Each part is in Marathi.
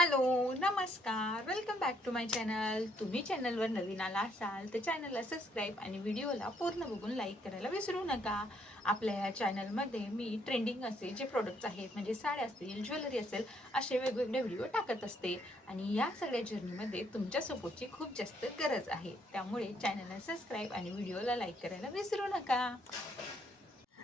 हॅलो, नमस्कार. Welcome back to my channel. तुम्ही चॅनलवर नवीन आला असाल तर चॅनलला सबस्क्राईब आणि व्हिडिओला पूर्ण बघून लाईक करायला विसरू नका. आपल्या या चॅनलमध्ये मी ट्रेंडिंग असे जे प्रोडक्ट्स आहेत म्हणजे साड्या असतील, ज्वेलरी असेल, असे वेगवेगळे व्हिडिओ टाकत असते. आणि या सगळ्या जर्नीमध्ये तुमच्या सपोर्टची खूप जास्त गरज आहे. त्यामुळे चॅनलला सबस्क्राईब आणि व्हिडिओला लाईक करायला विसरू नका.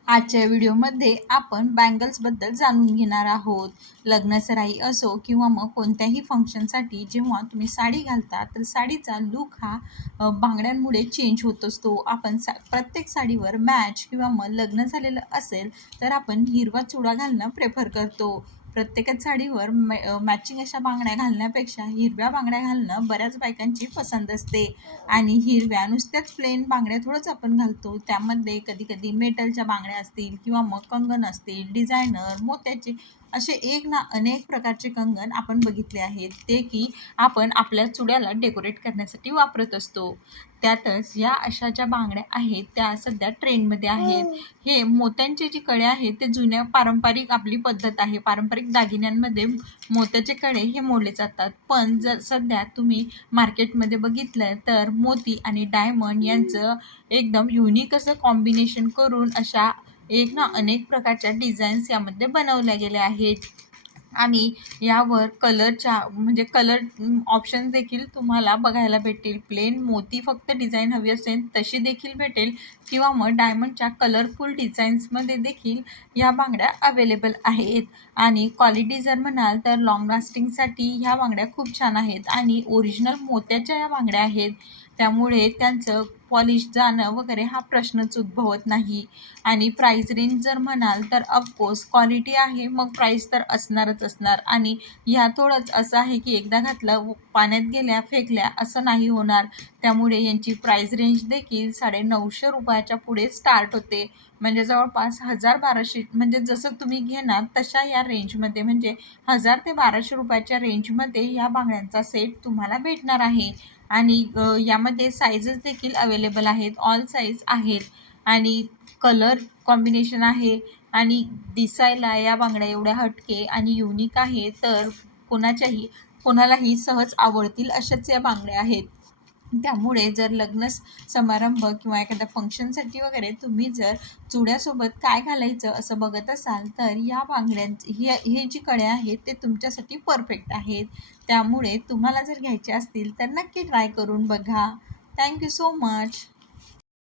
आजच्या व्हिडिओमध्ये आपण बँगल्सबद्दल जाणून घेणार आहोत. लग्नसराई असो किंवा मग कोणत्याही फंक्शनसाठी जेव्हा तुम्ही साडी घालता तर साडीचा लूक हा बांगड्यांमुळे चेंज होत असतो. आपण प्रत्येक साडीवर मॅच किंवा मग लग्न झालेलं असेल तर आपण हिरवा चुडा घालणं प्रेफर करतो. प्रत्येकच साडीवर मॅचिंग अशा बांगड्या घालण्यापेक्षा हिरव्या बांगड्या घालणं बऱ्याच बायकांची पसंत असते. आणि हिरव्या नुसत्याच प्लेन बांगड्या थोडंच आपण घालतो, त्यामध्ये कधी कधी मेटलच्या बांगड्या असतील किंवा मग कंगन असतील, डिझायनर, मोत्याचे असे एक ना अनेक प्रकारचे कंगन आपण बघितले आहेत, ते की आपण आपल्या चुड्याला डेकोरेट करण्यासाठी वापरत असतो. त्यातच या अशा ज्या बांगड्या आहेत त्या सध्या ट्रेंडमध्ये आहेत. हे मोत्यांचे जे कडे आहेत ते जुन्या पारंपरिक आपली पद्धत आहे. पारंपरिक दागिन्यांमध्ये मोत्याचे कडे हे मोडले जातात, पण जर सध्या तुम्ही मार्केटमध्ये बघितलं तर मोती आणि डायमंड यांचं एकदम युनिक असं कॉम्बिनेशन करून अशा एक ना अनेक प्रकारच्या डिझाईन्स यामध्ये बनवल्या गेल्या आहेत. आणि यावर कलरच्या म्हणजे कलर ऑप्शन देखील तुम्हाला बघायला भेटतील. प्लेन मोती फक्त डिझाईन हवी असेल तशी देखील भेटेल किंवा मग डायमंडच्या कलरफुल डिझाईन्समध्ये देखील या बांगड्या अवेलेबल आहेत. आणि क्वालिटी जर म्हणाल तर लॉंग लास्टिंगसाठी ह्या बांगड्या खूप छान आहेत आणि ओरिजिनल मोत्याच्या या बांगड्या आहेत, त्यामुळे त्यांचं पॉलिश जाणं वगैरे हा प्रश्नच उद्भवत नाही. आणि प्राईस रेंज जर म्हणाल तर ऑफकोर्स क्वालिटी आहे मग प्राईस तर असणारच असणार. आणि ह्या थोडंच असं आहे की एकदा घातलं पाण्यात गेल्या फेकल्या असं नाही होणार, त्यामुळे यांची प्राईस रेंज देखील 950 रुपयाच्या पुढे स्टार्ट होते. म्हणजे जवळपास 1000-1200 म्हणजे जसं तुम्ही घेणार तशा या रेंजमध्ये म्हणजे 1000 ते 1200 रुपयाच्या रेंजमध्ये ह्या बांगड्यांचा सेट तुम्हाला भेटणार आहे. आणि यामध्ये साईजेस देखील अवेलेबल आहेत, ऑल साईज आहेत. आणि कलर कॉम्बिनेशन आहे आणि दिसायला या बांगड्या एवढ्या हटके आणि युनिक आहे तर कोणालाही सहज आवडतील अशाच या बांगड्या आहेत. त्यामुळे जर लग्न समारंभ किंवा एखाद्या फंक्शनसाठी वगैरे तुम्ही जर चुड्यासोबत काय घालायचं असं बघत असाल तर या बांगड्यांचे हे जी कडे आहेत ते तुमच्यासाठी परफेक्ट आहेत. त्यामुळे तुम्हाला जर घ्यायचे असतील तर नक्की ट्राय करून बघा. Thank you so much.